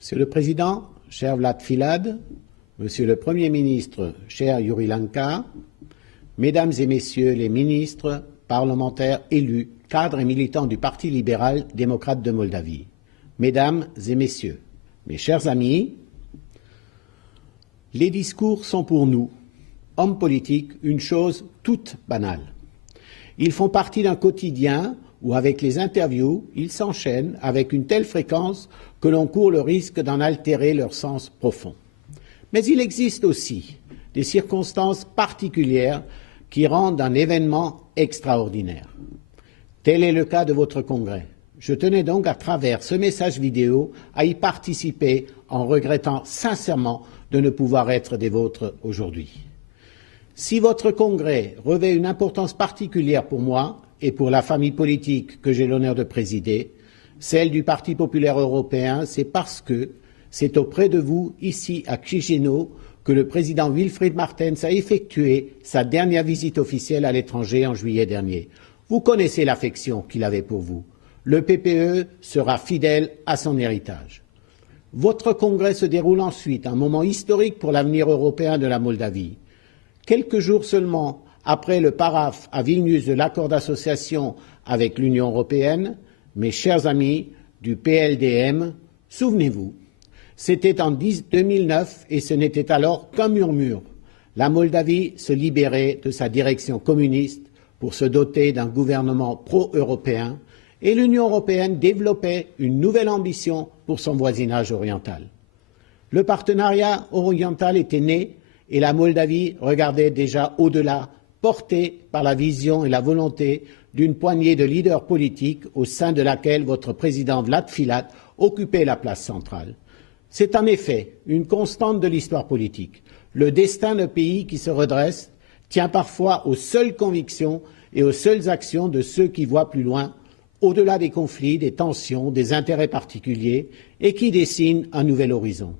Monsieur le Président, cher Vlad Filat, Monsieur le Premier ministre, cher Iuri Lanka, Mesdames et Messieurs les ministres, parlementaires élus, cadres et militants du Parti libéral démocrate de Moldavie, Mesdames et Messieurs, mes chers amis, les discours sont pour nous, hommes politiques, une chose toute banale. Ils font partie d'un quotidien où, avec les interviews, ils s'enchaînent avec une telle fréquence que l'on court le risque d'en altérer leur sens profond. Mais il existe aussi des circonstances particulières qui rendent un événement extraordinaire. Tel est le cas de votre congrès. Je tenais donc, à travers ce message vidéo, à y participer en regrettant sincèrement de ne pouvoir être des vôtres aujourd'hui. Si votre congrès revêt une importance particulière pour moi et pour la famille politique que j'ai l'honneur de présider, celle du Parti populaire européen, c'est parce que c'est auprès de vous, ici à Chișinău, que le président Wilfried Martens a effectué sa dernière visite officielle à l'étranger en juillet dernier. Vous connaissez l'affection qu'il avait pour vous. Le PPE sera fidèle à son héritage. Votre congrès se déroule ensuite, un moment historique pour l'avenir européen de la Moldavie. Quelques jours seulement après le paraphe à Vilnius de l'accord d'association avec l'Union européenne, mes chers amis du PLDM, souvenez-vous, c'était en 2009 et ce n'était alors qu'un murmure. La Moldavie se libérait de sa direction communiste pour se doter d'un gouvernement pro-européen et l'Union européenne développait une nouvelle ambition pour son voisinage oriental. Le partenariat oriental était né et la Moldavie regardait déjà au-delà, portée par la vision et la volonté d'une poignée de leaders politiques au sein de laquelle votre président Vlad Filat occupait la place centrale. C'est en effet une constante de l'histoire politique. Le destin d'un pays qui se redresse tient parfois aux seules convictions et aux seules actions de ceux qui voient plus loin, au-delà des conflits, des tensions, des intérêts particuliers, et qui dessinent un nouvel horizon.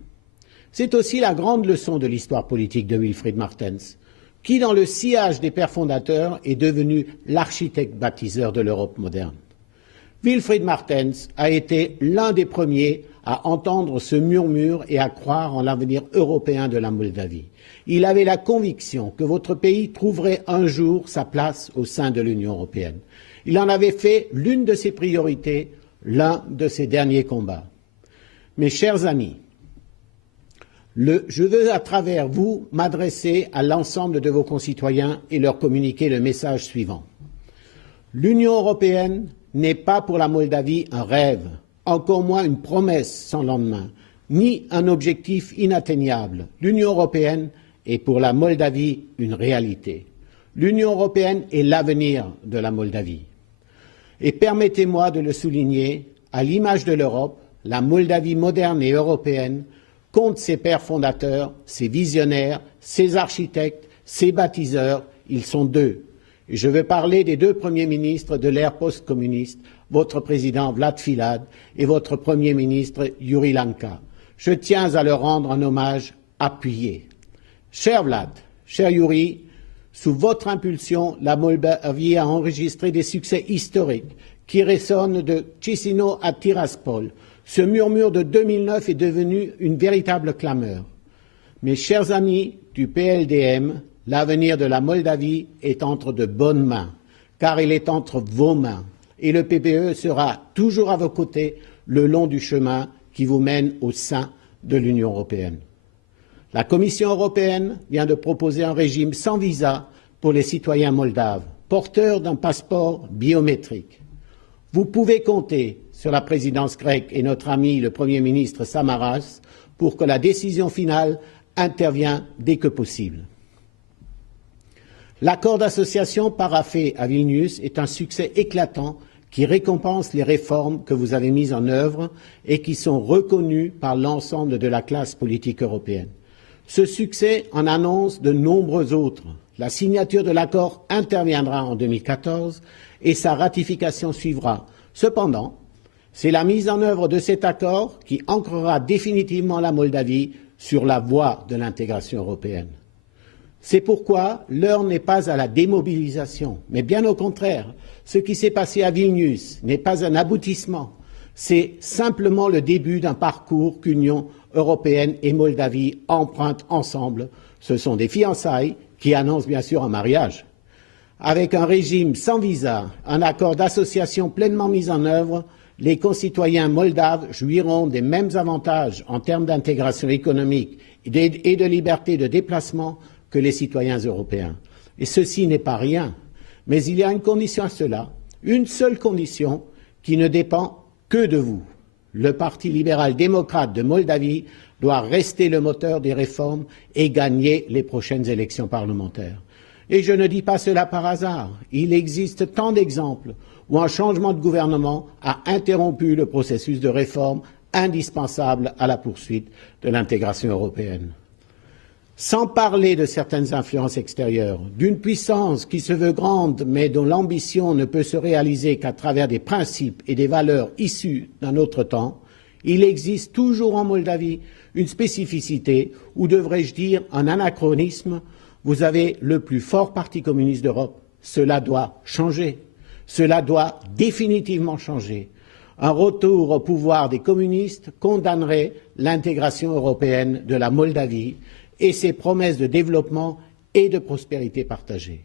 C'est aussi la grande leçon de l'histoire politique de Wilfried Martens, qui, dans le sillage des pères fondateurs, est devenu l'architecte bâtisseur de l'Europe moderne. Wilfried Martens a été l'un des premiers à entendre ce murmure et à croire en l'avenir européen de la Moldavie. Il avait la conviction que votre pays trouverait un jour sa place au sein de l'Union européenne. Il en avait fait l'une de ses priorités, l'un de ses derniers combats. Mes chers amis, je veux à travers vous m'adresser à l'ensemble de vos concitoyens et leur communiquer le message suivant. L'Union européenne n'est pas pour la Moldavie un rêve, encore moins une promesse sans lendemain, ni un objectif inatteignable. L'Union européenne est pour la Moldavie une réalité. L'Union européenne est l'avenir de la Moldavie. Et permettez-moi de le souligner, à l'image de l'Europe, la Moldavie moderne et européenne compte ses pères fondateurs, ses visionnaires, ses architectes, ses bâtisseurs. Ils sont deux. Et je veux parler des deux premiers ministres de l'ère post-communiste, votre président Vlad Filat et votre premier ministre Iuri Lanka. Je tiens à leur rendre un hommage appuyé. Cher Vlad, cher Iuri, sous votre impulsion, la Moldavie a enregistré des succès historiques qui résonnent de Chișinău à Tiraspol. Ce murmure de 2009 est devenu une véritable clameur. Mes chers amis du PLDM, l'avenir de la Moldavie est entre de bonnes mains, car il est entre vos mains. Et le PPE sera toujours à vos côtés le long du chemin qui vous mène au sein de l'Union européenne. La Commission européenne vient de proposer un régime sans visa pour les citoyens moldaves, porteurs d'un passeport biométrique. Vous pouvez compter sur la présidence grecque et notre ami le Premier ministre Samaras pour que la décision finale intervienne dès que possible. L'accord d'association paraphé à Vilnius est un succès éclatant qui récompense les réformes que vous avez mises en œuvre et qui sont reconnues par l'ensemble de la classe politique européenne. Ce succès en annonce de nombreux autres. La signature de l'accord interviendra en 2014 et sa ratification suivra. Cependant, c'est la mise en œuvre de cet accord qui ancrera définitivement la Moldavie sur la voie de l'intégration européenne. C'est pourquoi l'heure n'est pas à la démobilisation, mais bien au contraire. Ce qui s'est passé à Vilnius n'est pas un aboutissement, C'est simplement le début d'un parcours qu'Union européenne et Moldavie empruntent ensemble. Ce sont des fiançailles qui annoncent bien sûr un mariage. Avec un régime sans visa, un accord d'association pleinement mis en œuvre, les concitoyens moldaves jouiront des mêmes avantages en termes d'intégration économique et de liberté de déplacement que les citoyens européens. Et ceci n'est pas rien. Mais il y a une condition à cela, une seule condition qui ne dépend que de vous. Le Parti libéral-démocrate de Moldavie doit rester le moteur des réformes et gagner les prochaines élections parlementaires. Et je ne dis pas cela par hasard. Il existe tant d'exemples où un changement de gouvernement a interrompu le processus de réforme indispensable à la poursuite de l'intégration européenne. Sans parler de certaines influences extérieures, d'une puissance qui se veut grande mais dont l'ambition ne peut se réaliser qu'à travers des principes et des valeurs issus d'un autre temps, il existe toujours en Moldavie une spécificité, ou devrais-je dire un anachronisme. Vous avez le plus fort parti communiste d'Europe. Cela doit changer. Cela doit définitivement changer. Un retour au pouvoir des communistes condamnerait l'intégration européenne de la Moldavie et ses promesses de développement et de prospérité partagée.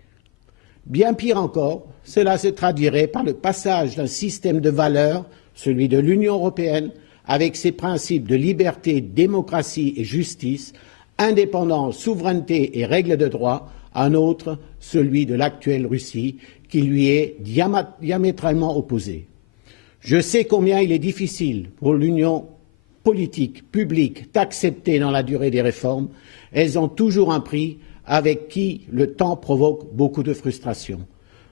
Bien pire encore, cela se traduirait par le passage d'un système de valeurs, celui de l'Union européenne, avec ses principes de liberté, démocratie et justice, indépendance, souveraineté et règles de droit, à un autre, celui de l'actuelle Russie, qui lui est diamétralement opposé. Je sais combien il est difficile pour l'Union politique, publique, d'accepter dans la durée des réformes. Elles ont toujours un prix avec qui le temps provoque beaucoup de frustration.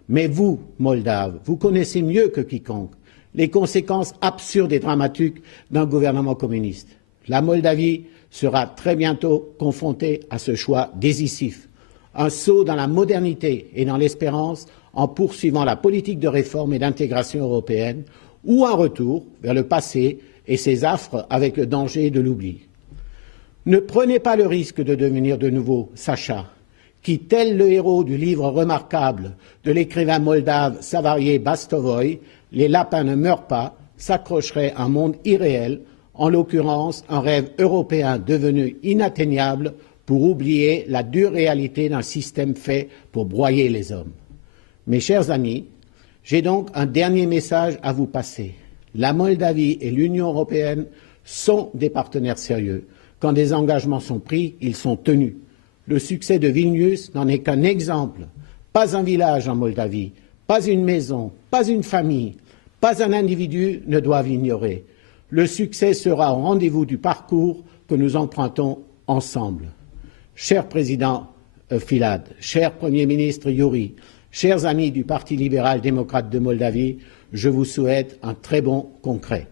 Mais vous, Moldaves, vous connaissez mieux que quiconque les conséquences absurdes et dramatiques d'un gouvernement communiste. La Moldavie sera très bientôt confrontée à ce choix décisif, un saut dans la modernité et dans l'espérance en poursuivant la politique de réforme et d'intégration européenne, ou un retour vers le passé et ses affres avec le danger de l'oubli. Ne prenez pas le risque de devenir de nouveau Sacha, qui, tel le héros du livre remarquable de l'écrivain moldave Savarie Bastovoy, Les lapins ne meurent pas, s'accrocherait à un monde irréel, en l'occurrence un rêve européen devenu inatteignable pour oublier la dure réalité d'un système fait pour broyer les hommes. Mes chers amis, j'ai donc un dernier message à vous passer. La Moldavie et l'Union européenne sont des partenaires sérieux. Quand des engagements sont pris, ils sont tenus. Le succès de Vilnius n'en est qu'un exemple. Pas un village en Moldavie, pas une maison, pas une famille, pas un individu ne doivent ignorer. Le succès sera au rendez-vous du parcours que nous empruntons ensemble. Cher Président Filad, cher Premier ministre Yuri, chers amis du Parti libéral-démocrate de Moldavie, je vous souhaite un très bon congrès.